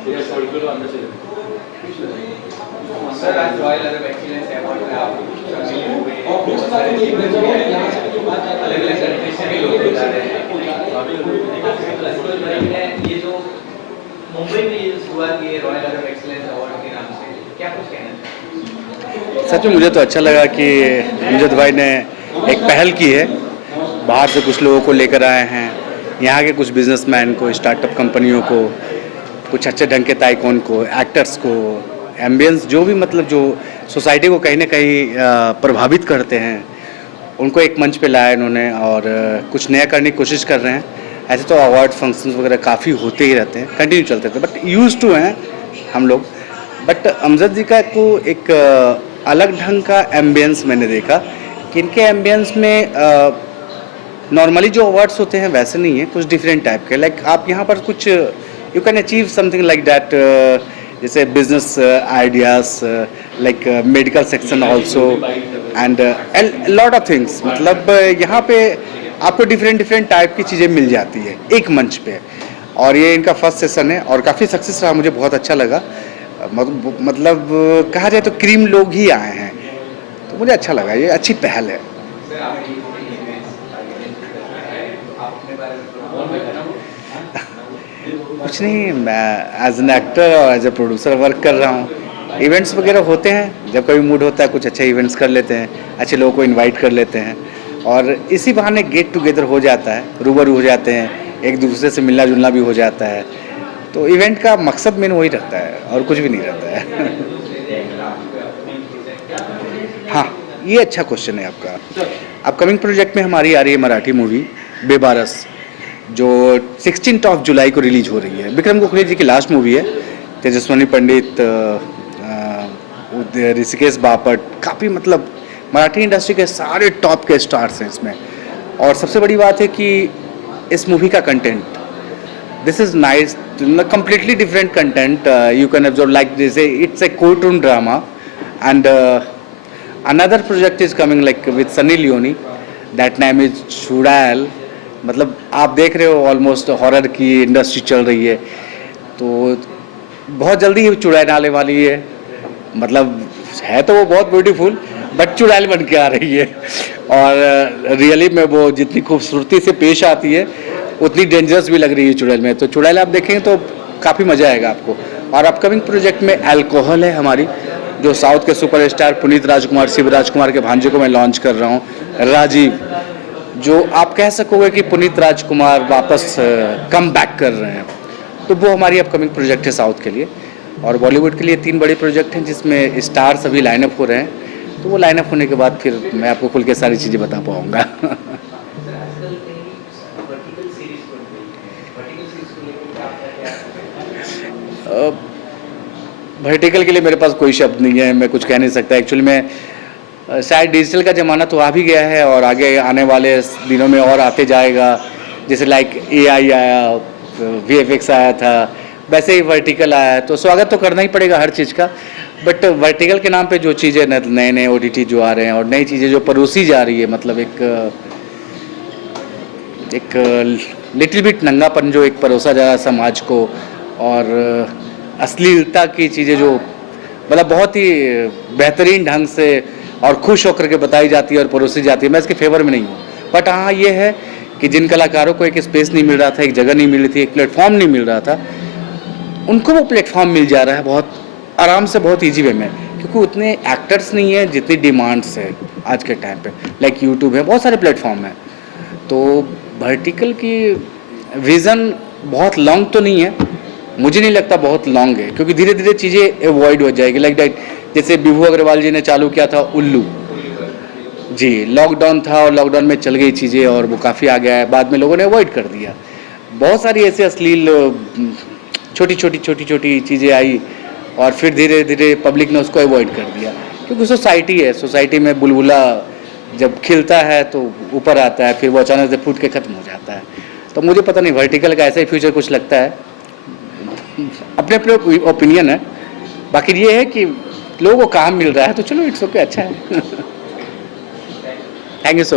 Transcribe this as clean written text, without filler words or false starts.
Sir आज royal अरब excellence award में आप शामिल हुए अलग अलग कंट्री से भी लोग बता रहे हैं ये जो मुंबई में ये शुरुआत की रॉयल अरब एक्सीलेंस अवार्ड के नाम से क्या कुछ कहना चाहिए? सच में मुझे तो अच्छा लगा कि अमजद भाई ने एक पहल की है, बाहर से कुछ लोगों को लेकर आए हैं, यहाँ के कुछ बिजनेसमैन को, स्टार्टअप कंपनियों को, कुछ अच्छे ढंग के ताइकॉन को, एक्टर्स को, एम्बियंस जो भी मतलब जो सोसाइटी को कहीं ना कहीं प्रभावित करते हैं, उनको एक मंच पे लाया इन्होंने और कुछ नया करने की कोशिश कर रहे हैं। ऐसे तो अवार्ड फंक्शंस वगैरह काफ़ी होते ही रहते हैं, कंटिन्यू चलते थे, बट यूज टू हैं हम लोग। बट अमजद जी का को एक अलग ढंग का एम्बियंस मैंने देखा कि इनके एम्बियंस में नॉर्मली जो अवार्ड्स होते हैं वैसे नहीं है, कुछ डिफरेंट टाइप के। लाइक आप यहाँ पर कुछ you can achieve something like that, जैसे business ideas, like medical section also and lot of things. मतलब यहाँ पे आपको डिफरेंट टाइप की चीज़ें मिल जाती है एक मंच पे, और ये इनका फर्स्ट सेशन है और काफ़ी सक्सेस रहा, मुझे बहुत अच्छा लगा। मतलब कहा जाए तो क्रीम लोग ही आए हैं, तो मुझे अच्छा लगा, ये अच्छी पहल है। कुछ नहीं, मैं एज एन एक्टर और एज ए प्रोड्यूसर वर्क कर रहा हूँ। इवेंट्स वगैरह होते हैं, जब कभी मूड होता है कुछ अच्छे इवेंट्स कर लेते हैं, अच्छे लोगों को इनवाइट कर लेते हैं और इसी बहाने गेट टुगेदर हो जाता है, रूबरू हो जाते हैं, एक दूसरे से मिलना जुलना भी हो जाता है। तो इवेंट का मकसद मेन वही रहता है और कुछ भी नहीं रहता है। हाँ, ये अच्छा क्वेश्चन है आपका। अपकमिंग प्रोजेक्ट में हमारी आ रही है मराठी मूवी बेबारस, जो 16 जुलाई को रिलीज हो रही है। विक्रम गोखले जी की लास्ट मूवी है। तेजस्विनी पंडित, ऋषिकेश बापट, काफ़ी मतलब मराठी इंडस्ट्री के सारे टॉप के स्टार्स हैं इसमें। और सबसे बड़ी बात है कि इस मूवी का content, this is nice, completely different content you can absorb, like they say it's a courtroom drama. And another project is coming like with Sunny Leone, that name is चुड़ैल। मतलब आप देख रहे हो ऑलमोस्ट हॉरर की industry चल रही है, तो बहुत जल्दी ही चुड़ैल आने वाली है। मतलब है तो वो बहुत ब्यूटीफुल, बट चुड़ैल बन के आ रही है और रियली में वो जितनी खूबसूरती से पेश आती है उतनी डेंजरस भी लग रही है चुड़ैल में। तो चुड़ैल आप देखेंगे तो काफ़ी मज़ा आएगा आपको। और अपकमिंग प्रोजेक्ट में अल्कोहल है हमारी, जो साउथ के सुपरस्टार पुनीत राजकुमार, शिव राजकुमार के भांजे को मैं लॉन्च कर रहा हूँ, राजीव। जो आप कह सकोगे कि पुनीत राजकुमार वापस कम बैक कर रहे हैं, तो वो हमारी अपकमिंग प्रोजेक्ट है साउथ के लिए। और बॉलीवुड के लिए 3 बड़े प्रोजेक्ट हैं जिसमें स्टार्स अभी लाइनअप हो रहे हैं, तो वो लाइनअप होने के बाद फिर मैं आपको खुल के सारी चीज़ें बता पाऊँगा। वर्टिकल के लिए मेरे पास कोई शब्द नहीं है, मैं कुछ कह नहीं सकता। एक्चुअली में शायद डिजिटल का ज़माना तो आ भी गया है और आगे आने वाले दिनों में और आते जाएगा। जैसे लाइक AI आया, VFX आया था, वैसे ही वर्टिकल आया है, तो स्वागत तो करना ही पड़ेगा हर चीज़ का। बट वर्टिकल के नाम पे जो चीज़ें नए OTT जो आ रहे हैं और नई चीज़ें जो परोसी जा रही है, मतलब एक लिटिल बिट नंगापन जो एक परोसा जा रहा है समाज को, और अश्लीलता की चीज़ें जो मतलब बहुत ही बेहतरीन ढंग से और खुश होकर के बताई जाती है और परोसी जाती है, मैं इसके फेवर में नहीं हूँ। बट हाँ, ये है कि जिन कलाकारों को एक स्पेस नहीं मिल रहा था, एक जगह नहीं मिल रही थी, एक प्लेटफॉर्म नहीं मिल रहा था, उनको वो प्लेटफॉर्म मिल जा रहा है बहुत आराम से, बहुत ईजी वे में, क्योंकि उतने एक्टर्स नहीं है जितनी डिमांड्स है आज के टाइम पे। लाइक यूट्यूब है, बहुत सारे प्लेटफॉर्म हैं। तो वर्टिकल की विज़न बहुत लॉन्ग तो नहीं है, मुझे नहीं लगता बहुत लॉन्ग है, क्योंकि धीरे धीरे चीज़ें अवॉइड हो जाएगी। लाइक दैट, जैसे विभू अग्रवाल जी ने चालू किया था उल्लू जी, लॉकडाउन था और लॉकडाउन में चल गई चीज़ें और वो काफ़ी आ गया है, बाद में लोगों ने अवॉइड कर दिया। बहुत सारी ऐसे अश्लील छोटी छोटी चीज़ें आई और फिर धीरे धीरे पब्लिक ने उसको अवॉइड कर दिया, क्योंकि सोसाइटी है, सोसाइटी में बुलबुला जब खिलता है तो ऊपर आता है, फिर वो अचानक से फूट के ख़त्म हो जाता है। तो मुझे पता नहीं, वर्टिकल का ऐसा ही फ्यूचर कुछ लगता है, अपने अपने ओपिनियन है। बाकी ये है कि लोगों को काम मिल रहा है तो चलो, इट्स ओके, अच्छा है। Thank you so